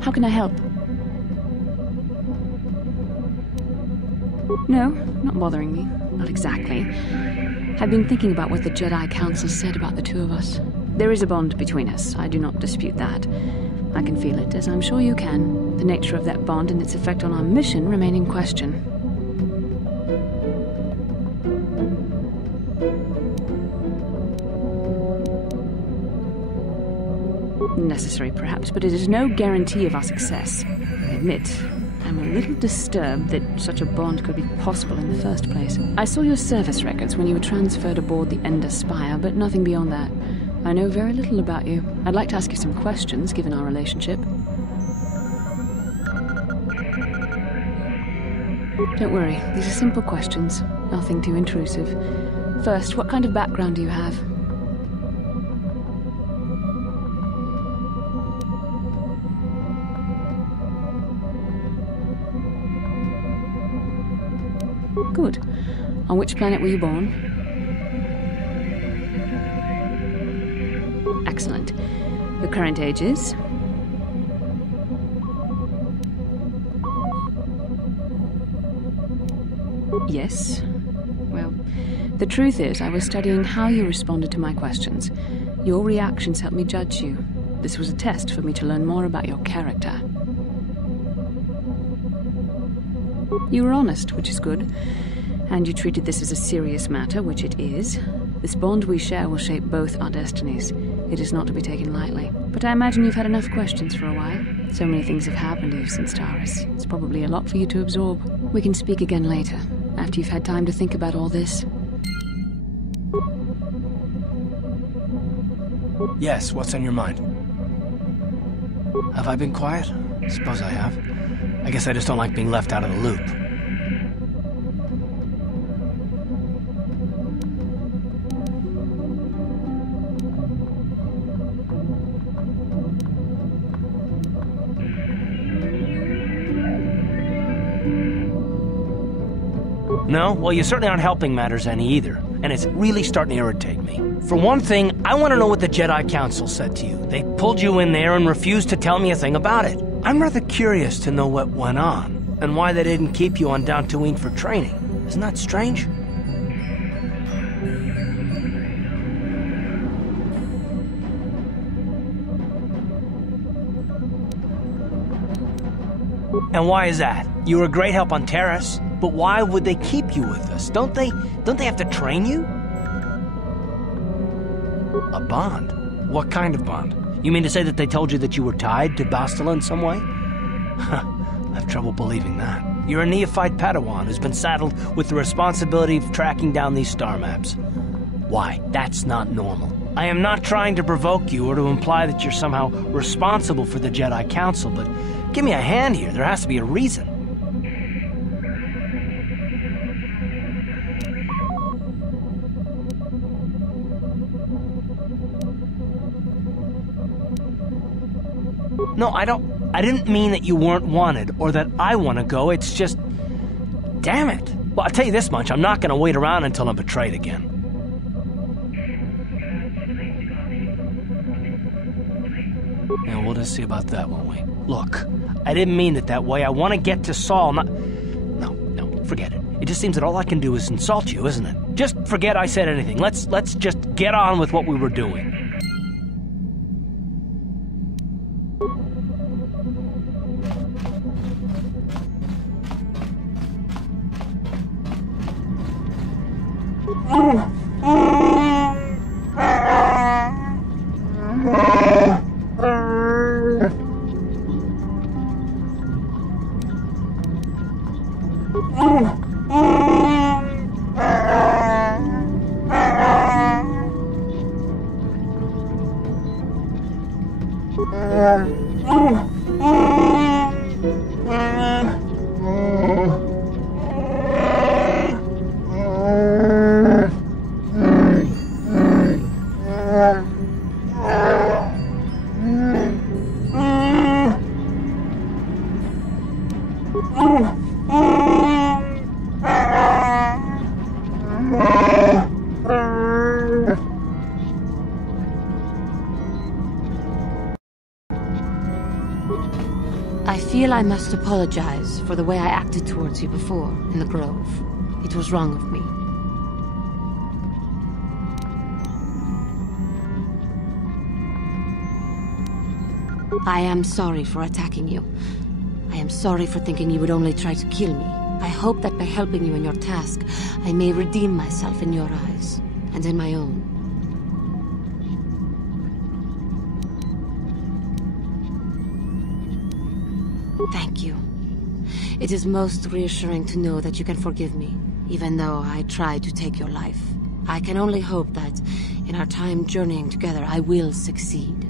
How can I help? No, not bothering me. Not exactly. I've been thinking about what the Jedi Council said about the two of us. There is a bond between us. I do not dispute that. I can feel it, as I'm sure you can. The nature of that bond and its effect on our mission remain in question. Necessary, perhaps, but it is no guarantee of our success. I admit, I'm a little disturbed that such a bond could be possible in the first place. I saw your service records when you were transferred aboard the Ender Spire, but nothing beyond that. I know very little about you. I'd like to ask you some questions, given our relationship. Don't worry, these are simple questions. Nothing too intrusive. First, what kind of background do you have? Good. On which planet were you born? Excellent. Your current age is? Yes. Well, the truth is, I was studying how you responded to my questions. Your reactions helped me judge you. This was a test for me to learn more about your character. You were honest, which is good. And you treated this as a serious matter, which it is. This bond we share will shape both our destinies. It is not to be taken lightly. But I imagine you've had enough questions for a while. So many things have happened to you since Taurus. It's probably a lot for you to absorb. We can speak again later, after you've had time to think about all this. Yes, what's on your mind? Have I been quiet? Suppose I have. I guess I just don't like being left out of the loop. No? Well, you certainly aren't helping matters any either, and it's really starting to irritate me. For one thing, I want to know what the Jedi Council said to you. They pulled you in there and refused to tell me a thing about it. I'm rather curious to know what went on, and why they didn't keep you on Dantooine for training. Isn't that strange? And why is that? You were a great help on Terrace, but why would they keep you with us? Don't they have to train you? A bond? What kind of bond? You mean to say that they told you that you were tied to Bastila in some way? I have trouble believing that. You're a neophyte Padawan who's been saddled with the responsibility of tracking down these star maps. Why? That's not normal. I am not trying to provoke you or to imply that you're somehow responsible for the Jedi Council, but give me a hand here. There has to be a reason. No, I didn't mean that you weren't wanted, or that I want to go, it's just... Damn it! Well, I'll tell you this much, I'm not gonna wait around until I'm betrayed again. And we'll just see about that, won't we? Look, I didn't mean it that way, I want to get to Saul, not... No, forget it. It just seems that all I can do is insult you, isn't it? Just forget I said anything, let's just get on with what we were doing. I feel I must apologize for the way I acted towards you before, in the Grove. It was wrong of me. I am sorry for attacking you. I am sorry for thinking you would only try to kill me. I hope that by helping you in your task, I may redeem myself in your eyes, and in my own. Thank you. It is most reassuring to know that you can forgive me, even though I tried to take your life. I can only hope that, in our time journeying together, I will succeed.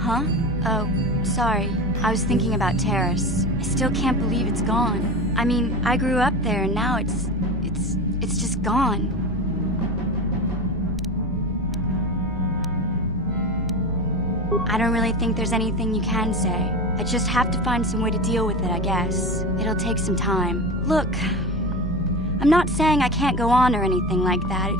Huh? Oh, sorry. I was thinking about Terrace. I still can't believe it's gone. I mean, I grew up there and now it's just gone. I don't really think there's anything you can say. I just have to find some way to deal with it, I guess. It'll take some time. Look, I'm not saying I can't go on or anything like that.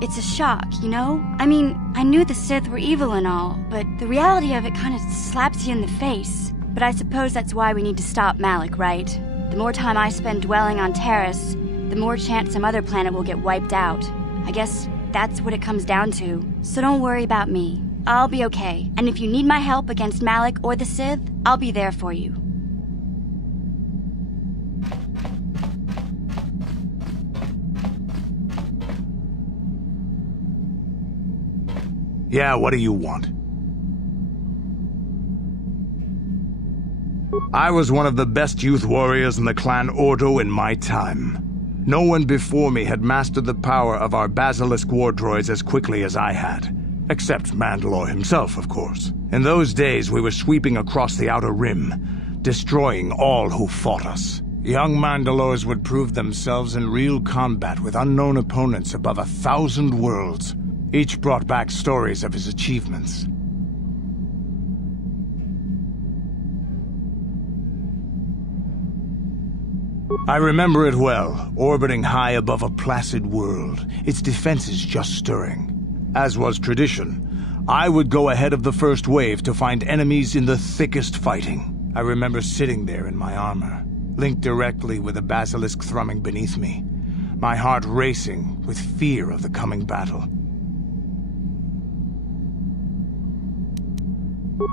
It's a shock, you know? I mean, I knew the Sith were evil and all, but the reality of it kind of slaps you in the face. But I suppose that's why we need to stop Malik, right? The more time I spend dwelling on Terrace, the more chance some other planet will get wiped out. I guess that's what it comes down to. So don't worry about me. I'll be okay. And if you need my help against Malik or the Sith, I'll be there for you. Yeah, what do you want? I was one of the best youth warriors in the clan Ordo in my time. No one before me had mastered the power of our basilisk war droids as quickly as I had. Except Mandalore himself, of course. In those days, we were sweeping across the Outer Rim, destroying all who fought us. Young Mandalores would prove themselves in real combat with unknown opponents above 1,000 worlds. Each brought back stories of his achievements. I remember it well, orbiting high above a placid world, its defenses just stirring. As was tradition, I would go ahead of the first wave to find enemies in the thickest fighting. I remember sitting there in my armor, linked directly with the basilisk thrumming beneath me, my heart racing with fear of the coming battle.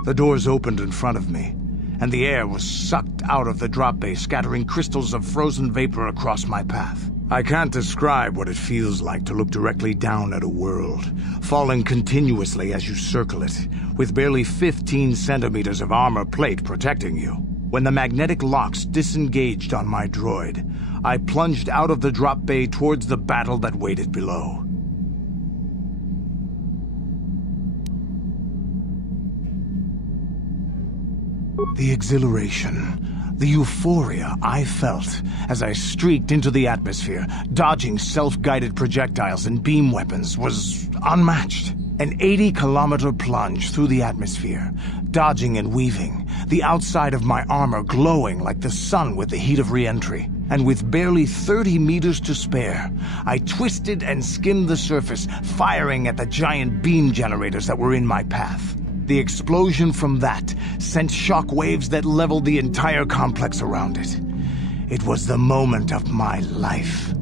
The doors opened in front of me, and the air was sucked out of the drop bay, scattering crystals of frozen vapor across my path. I can't describe what it feels like to look directly down at a world, falling continuously as you circle it, with barely 15 centimeters of armor plate protecting you. When the magnetic locks disengaged on my droid, I plunged out of the drop bay towards the battle that waited below. The exhilaration, the euphoria I felt as I streaked into the atmosphere, dodging self-guided projectiles and beam weapons, was unmatched. An 80-kilometer plunge through the atmosphere, dodging and weaving, the outside of my armor glowing like the sun with the heat of re-entry. And with barely 30 meters to spare, I twisted and skimmed the surface, firing at the giant beam generators that were in my path. The explosion from that sent shock waves that leveled the entire complex around it. It was the moment of my life.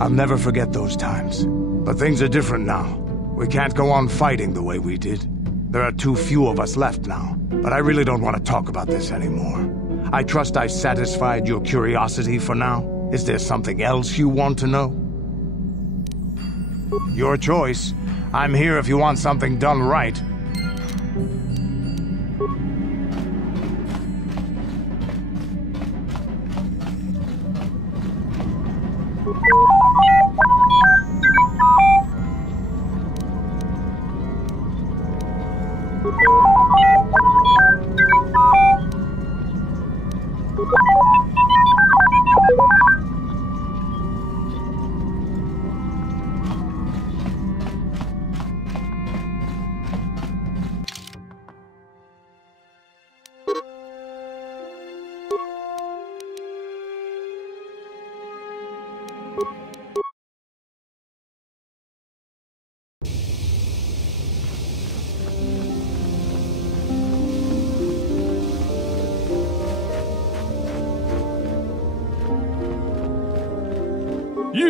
I'll never forget those times. But things are different now. We can't go on fighting the way we did. There are too few of us left now. But I really don't want to talk about this anymore. I trust I satisfied your curiosity for now. Is there something else you want to know? Your choice. I'm here if you want something done right.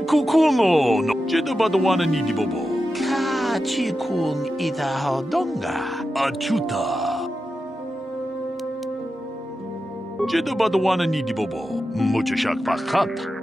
Kukuno no Jedabadawana ni dibobo. Ka chikun itahodonga. Achuta. Jedabadawana ni dibobo. Mucho shak fakat.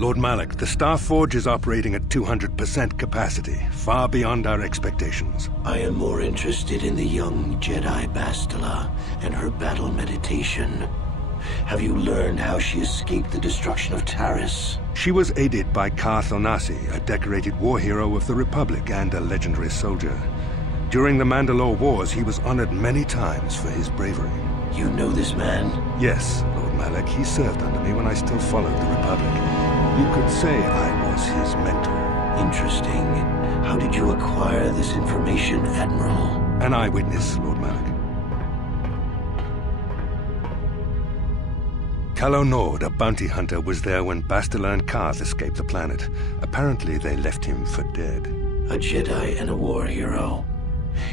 Lord Malak, the Star Forge is operating at 200% capacity, far beyond our expectations. I am more interested in the young Jedi Bastila and her battle meditation. Have you learned how she escaped the destruction of Taris? She was aided by Karth Onasi, a decorated war hero of the Republic and a legendary soldier. During the Mandalore Wars, he was honored many times for his bravery. You know this man? Yes, Lord Malak. He served under me when I still followed the Republic. You could say I was his mentor. Interesting. How did you acquire this information, Admiral? An eyewitness, Lord Malak. Calo Nord, a bounty hunter, was there when Bastila and Karth escaped the planet. Apparently, they left him for dead. A Jedi and a war hero.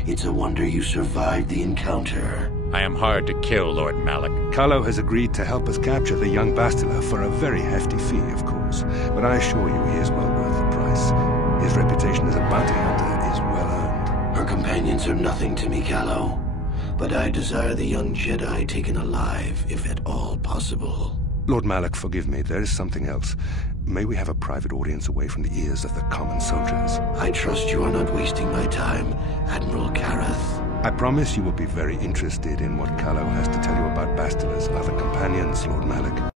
It's a wonder you survived the encounter. I am hard to kill, Lord Malak. Calo has agreed to help us capture the young Bastila for a very hefty fee, of course. But I assure you he is well worth the price. His reputation as a bounty hunter is well earned. Her companions are nothing to me, Calo. But I desire the young Jedi taken alive, if at all possible. Lord Malak, forgive me. There is something else. May we have a private audience away from the ears of the common soldiers? I trust you are not wasting my time, Admiral Kareth. I promise you will be very interested in what Calo has to tell you about Bastila's other companions, Lord Malak.